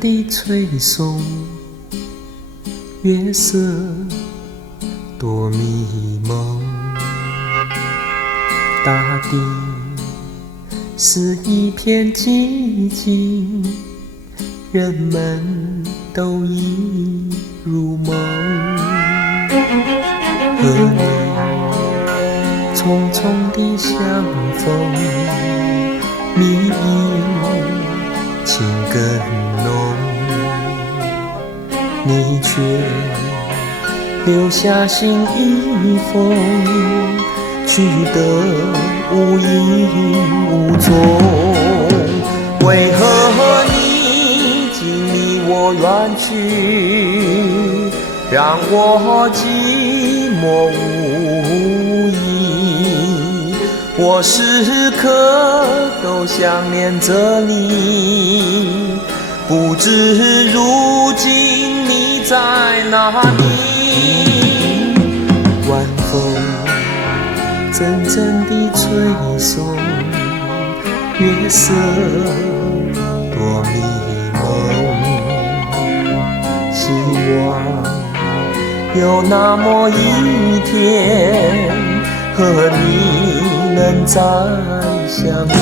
地吹送，月色多迷蒙。大地是一片寂静，人们都已入梦。和你匆匆的相逢，蜜意情更浓，你却留下心一封，去得无影无踪。为何你经历我远去，让我寂寞无依？我时刻都想念着你，不知如今你在哪里？晚风阵阵地吹送，月色多迷蒙。希望有那么一天，和你能再相逢。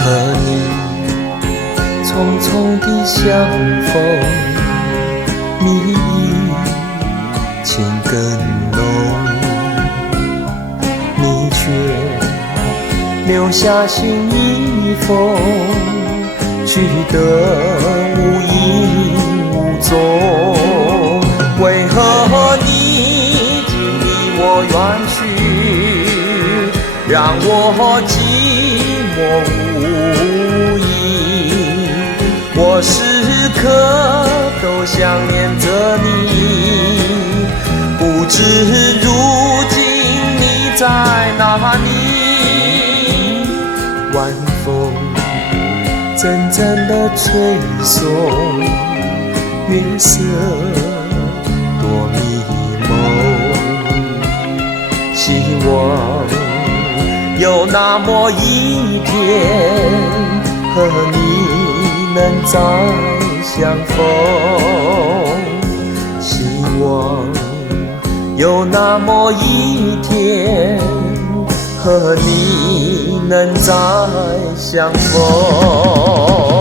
和你匆匆的相逢，蜜意情更浓，你却留下心一封，去得无影无踪。为何你经历我远去，让我寂寞无依？我时刻都想念着你，不知如今你在哪里？晚风阵阵地吹送，月色多迷蒙。希望有那么一天，和你能再相逢。希望有那么一天，和你能再相逢。